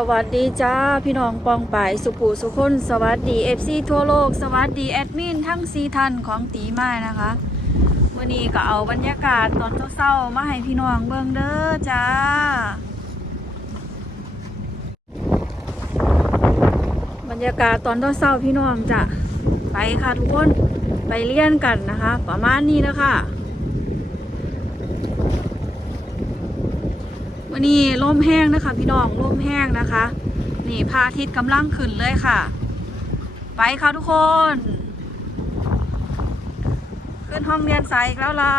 สวัสดีจ้าพี่น้องปองป่ายสุภูสุคนสวัสดีเอฟซีทั่วโลก สวัสดีแอดมินทั้งซีทันของตีไม้นะคะวันนี้ก็เอาบรรยากาศตอนเศร้าๆมาให้พี่น้องเบิ่งเด้อจ้าบรรยากาศตอนเศร้าพี่น้องจะไปค่ะทุกคนไปเรียนกันนะคะ ประมาณนี้นะคะ วันนี้ร่มแห้งนะคะ พี่น้องร่มแห้งนะคะ นี่พระอาทิตย์กำลังขึ้นเลยค่ะ ไปค่ะทุกคน ขึ้นห้องเรียนสายอีกแล้วเรา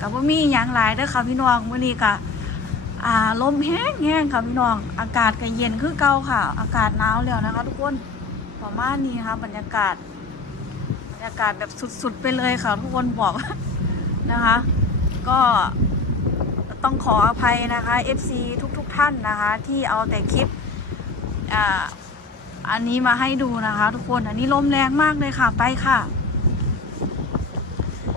กับว่ามีอย่างหลายเด้อค่ะพี่น้องวันนี้กะอ่าลมแห้งแห้งค่ะพี่น้อง อากาศก็เย็นคือเก่าค่ะ อากาศหนาวแล้วนะคะ ทุกคน ประมาณนี้นะคะบรรยากาศบรรยากาศแบบสุดๆไปเลยค่ะทุกคนบอกนะคะ ก็ต้องขออภัยนะคะ FC ทุกๆทท่านนะคะ ที่เอาแต่คลิปอ่าอันนี้มาให้ดูนะคะ ทุกคนอันนี้ลมแรงมากเลยค่ะไปค่ะ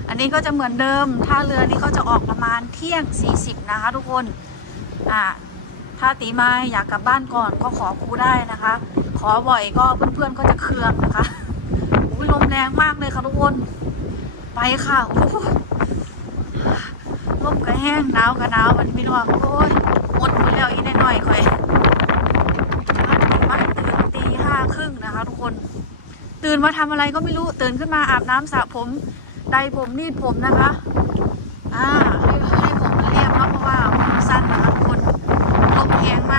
อันนี้ก็จะเหมือนเดิมท่าเรือนี้ก็จะออกประมาณเที่ยง 40 นะคะ ทุกคนอ่า ถ้าตีไมาอยากกลับบ้านก่อนก็ขอครูได้นะคะ ขอบ่อยก็เพื่อนๆก็จะเคืองนะคะอุ้ยลมแรงมากเลยค่ะทุกคนไปค่ะโอ้ลมก็แห้งหนาวก็หนาวมันไม่รู้ว่าโอ้ยหมดหมดแล้วอีกหน่อยค่อยมาตื่นตีห้าครึ่งนะคะ ทุกคน ตื่นมาทำอะไรก็ไม่รู้ตื่นขึ้นมาอาบน้ำสระผมไดผมรีดผมนะคะ อ่า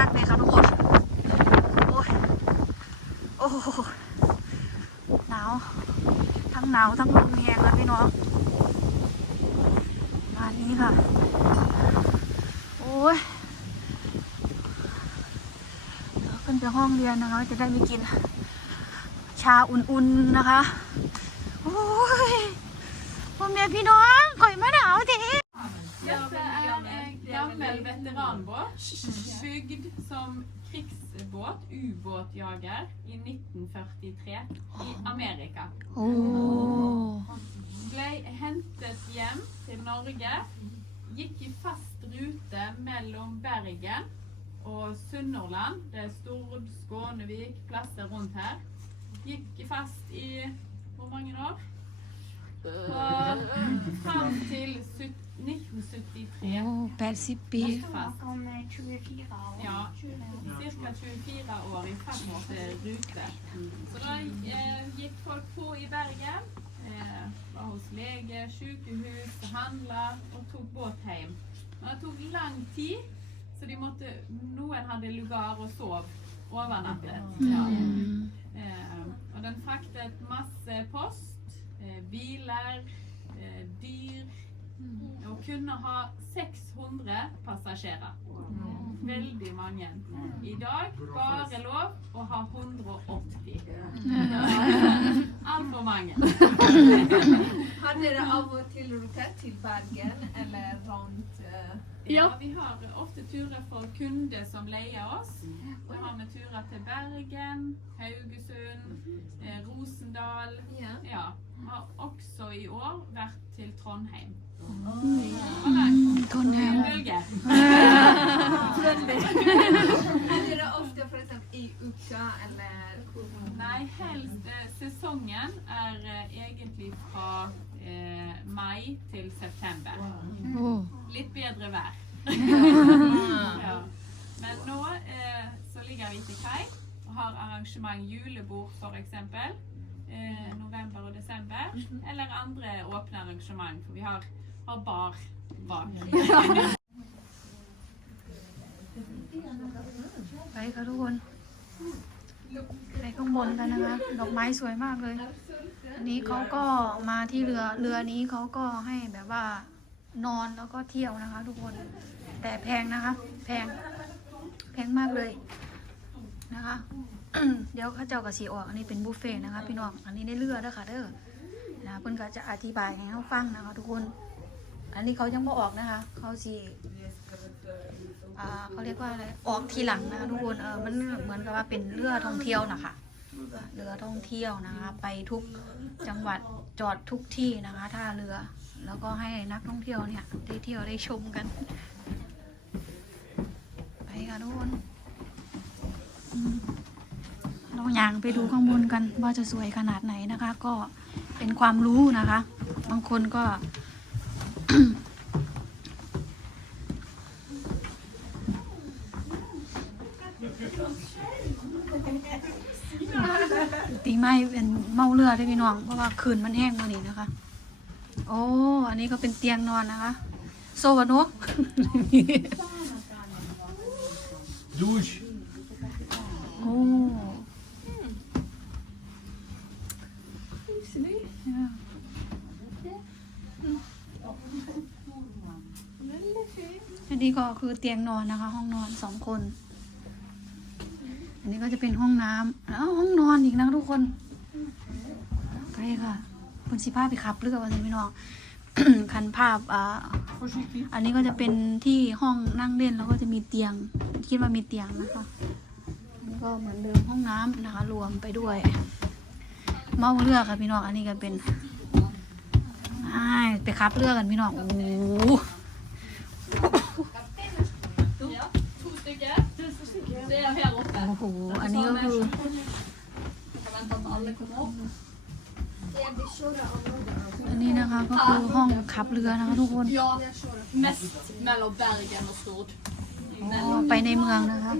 ากเลยค่ะทุกคน โอ้ยโอ้โหหนาว ทั้งหนาวทั้งลมแรงแล้วพี่น้องมานี้ค่ะ โอ้ยเดี๋ยวขึ้นไปห้องเรียนนะคะ จะได้มีกิน ชาอุ่นๆนะคะ โอ้ยพ่อแม่พี่น้องข่อยมาหนาว som krigsbåt, ubåtjager, i 1943 i Amerika. โอ้ Ble hentet hjem til Norge, gikk i fast rute mellom Bergen og Sunnhordland. Det er Stord, Skånevik, plasser rundt her. Gikk fast i hvor mange år? fram til 1973. Oh, Persipi. Snakker 24 år. Ja, ca. 24 år i femårsrute. Eh, så da eh, gikk folk på i Bergen. Eh, var hos lege, sykehus, handla og tok båt hjem. Men det tok lang tid, så noen hadde lugar og sov overnattet. Mm. Ja. og den fraktet masse post biler, eh, dyr, og kunne ha 600 passasjerer. Veldig mange. I dag bare lov å ha 180. Altfor mange. Har dere av og til rotert til Bergen eller rundt eh, Ja, vi har ofte turer for kunder som leier oss. Da har vi turer til Bergen, Haugesund, eh, Rosendal. Ja. Har også i år vært til Trondheim. Trondheim. Bølge. Er dere ofte eksempel i uka eller Nei, helst eh, sesongen er eh, egentlig fra eh, mai til september. Litt bedre vær. ja. Men nå eh, så ligger vi til kai og har arrangement julebord f.eks. Eh, november og desember. Eller andre åpne arrangement, for vi har, har bar bak. ไปค่ะทุกคนไปข้างบนกันนะคะ ดอกไม้สวยมากเลย อันนี้เขาก็มาที่เรือ เรือนี้เขาก็ให้แบบว่านอนแล้วก็เที่ยวนะคะ ทุกคน แต่แพงนะคะ แพง แพงมากเลย นะคะ เดี๋ยวเข้าเจ้ากับสีออก อันนี้เป็นบุฟเฟ่ต์นะคะ พี่น้อง อันนี้ในเรือเด้อค่ะเด้อนะเพิ่นก็จะอธิบายให้เขาฟังนะคะ ทุกคน อันนี้เขายังไม่ออกนะคะ เขาสีอ่าเขาเรียกว่าอะไร ออกทีหลังนะคะทุกคน เออ มันเหมือนกับว่าเป็นเรือท่องเที่ยวนะคะเรือท่องเที่ยวนะคะ ไปทุกจังหวัดจอดทุกที่นะคะท่าเรือ แล้วก็ให้นักท่องเที่ยวเนี่ยได้เที่ยวได้ชมกัน ไปค่ะทุกคนอืม เราอยางไปดูข้างบนกันว่าจะสวยขนาดไหนนะคะ ก็เป็นความรู้นะคะ บางคนก็ ตีไม้เป็นเมาเรือได้พี่น้อง เพราะว่าคืนมันแห้งมานี่นะคะ โอ้อันนี้ก็เป็นเตียงนอนนะคะ โซวาโน อ้อันนี้ก็คือเตียงนอนนะคะ ห้องนอนสองคน อันนี้ก็จะเป็นห้องน้ำแล้วห้องนอนอีกนะทุกคน ไปค่ะคุณสิภาพไปขับเรือวันนี้พี่น้องคันภาพอ่าอันนี้ก็จะเป็นที่ห้องนั่งเล่นแล้วก็จะมีเตียง คิดว่ามีเตียงนะคะ ก็เหมือนเดิมห้องน้ำนะคะ รวมไปด้วย เมาเรือค่ะพี่น้องอันนี้ก็เป็นอ้ายไปขับเรือกันพี่น้องโอ้โห Ja, to stykker. Det er her oppe. โอ้โหอันนี้ก็คือ Jeg kan vente til alle kommer opp. Det er de shore områdene. อันนี้นะคะก็คือห้องขับเรือนะคะทุกคน Ja, mest mellom Bergen og Stord. อ๋อไปในเมืองนะคะ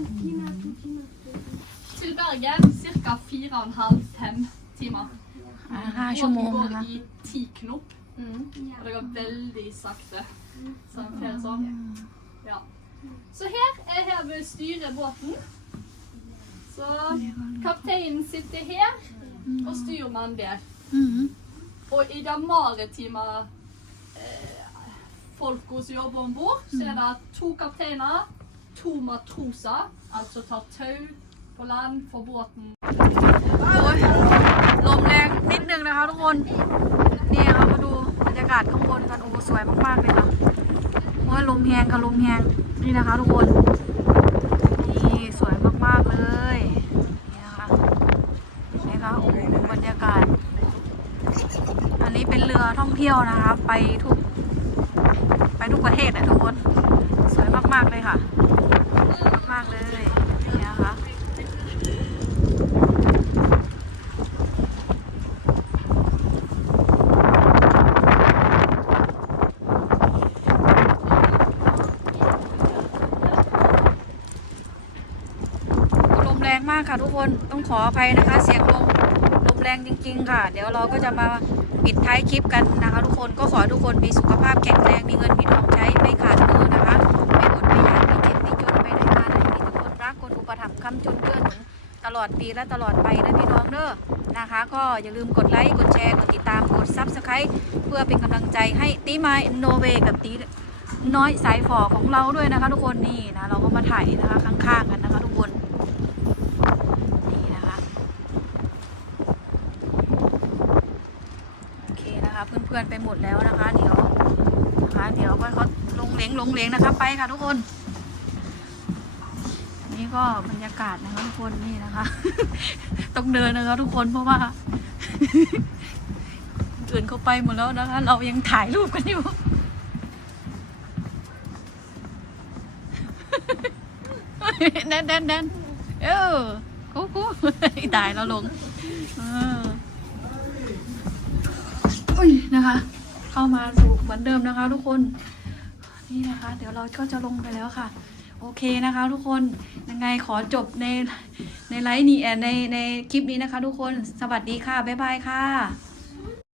dagen ca. 4,5-5 timer. Og Båten går i ti knop, mm. og det går veldig sakte. Sånn, sånn. Ja. Så her er her vi styrer båten. Så kapteinen sitter her, og styrmannen der. Og i det maritime eh, folka som jobber om bord, så er det to kapteiner, to matroser, altså tar tau på land for båten ลมแรงนิดนึงนะคะทุกคน นี่ค่ะมาดูบรรยากาศข้างบนกันโอ้สวยมากๆเลยค่ะโอ้ยลมแหงค่ะลมแหงนี่นะคะทุกคน นี่สวยมากๆเลย นี่นะคะนี่ค่ะโอ้บรรยากาศ อันนี้เป็นเรือท่องเที่ยวนะคะ ไปทุก ไปทุกประเทศนะทุกคน สวยมากๆเลยค่ะ มากๆเลยนี่นะคะ ลมแรงมาก ค่ะทุกคนต้องขออภัยนะคะ เสียงลมลมแรงจริง ๆ ค่ะ เดี๋ยวเราก็จะมาปิดท้ายคลิปกันนะคะ ทุกคนก็ขอทุกคนมีสุขภาพแข็งแรงมีเงินมีทองใช้ไม่ขาดมือนะคะไม่อดไม่อยากไม่เจ็บไม่จนไปไหนมาไหนมีแต่คนรักคนอุปถัมภ์คำจุนเกื้อหนุนตลอดปีและตลอดไปนะพี่น้องเด้อนะคะ ก็อย่าลืมกดไลค์กดแชร์กดติดตามกดซับสไครต์เพื่อเป็นกำลังใจให้ตีไมโนเวกับตีน้อยสายฝอของเราด้วยนะคะ ทุกคนนี่นะเราก็มาถ่ายนะคะข้างๆกันนะคะ ทุกคนนี่นะคะโอเคนะคะ เพื่อนไปหมดแล้วนะคะ เดี๋ยวนะคะเดี๋ยวก็เขาลงเลงลงเลงนะคะไปค่ะทุกคน นี่ก็บรรยากาศนะคะทุกคนนี่นะคะ ต้องเดินนะคะทุกคนเพราะว่าอื่นเขาไปหมดแล้วนะคะ เรายังถ่ายรูปกันอยู่แน่นแน่นแน่นเออกูกูตายแล้วลง เอออุ้ย นะคะ เข้ามาสู่เหมือนเดิมนะคะ ทุกคนนี่นะคะ เดี๋ยวเราก็จะลงไปแล้วค่ะ โอเคนะคะ ทุกคนยังไงขอจบในในไลฟ์นี้ในในคลิปนี้นะคะ ทุกคนสวัสดีค่ะบ๊ายบายค่ะ